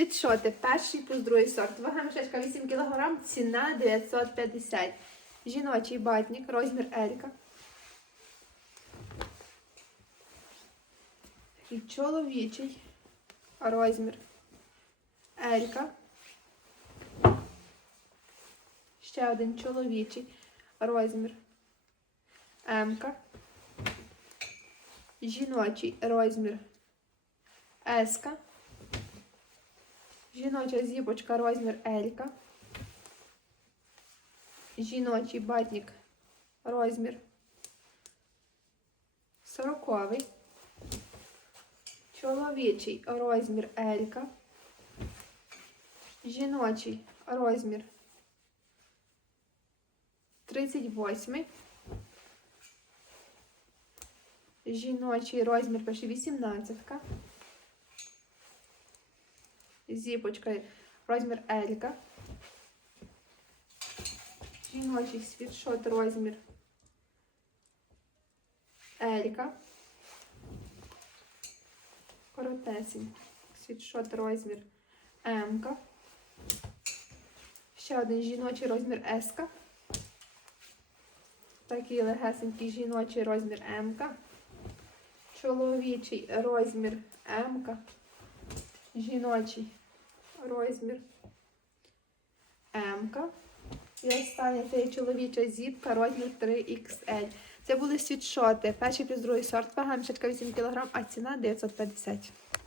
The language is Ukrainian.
Світшоти, перший плюс сорт. Вага мішечка 8 кг, ціна 950. Жіночий батник, розмір Елька. І чоловічий розмір Елька. Ще один чоловічий розмір М-ка. Жіночий розмір С-ка. Жіноча зіпочка розмір Елька. Жіночий батник розмір 40. Чоловічий розмір Елька. Жіночий розмір 38. Жіночий розмір пише 18. Зіпочка розмір Елька. Жіночий світшот розмір Елька. Коротесень. Світшот розмір М. Ще один жіночий розмір С. Такий легесенький жіночий розмір М. Чоловічий розмір М. Жіночий розмір М. І остання це є чоловіча зіпка, розмір 3XL. Це були світшоти. Перший плюс другий сорт, вага мішечка 8 кг, а ціна 950.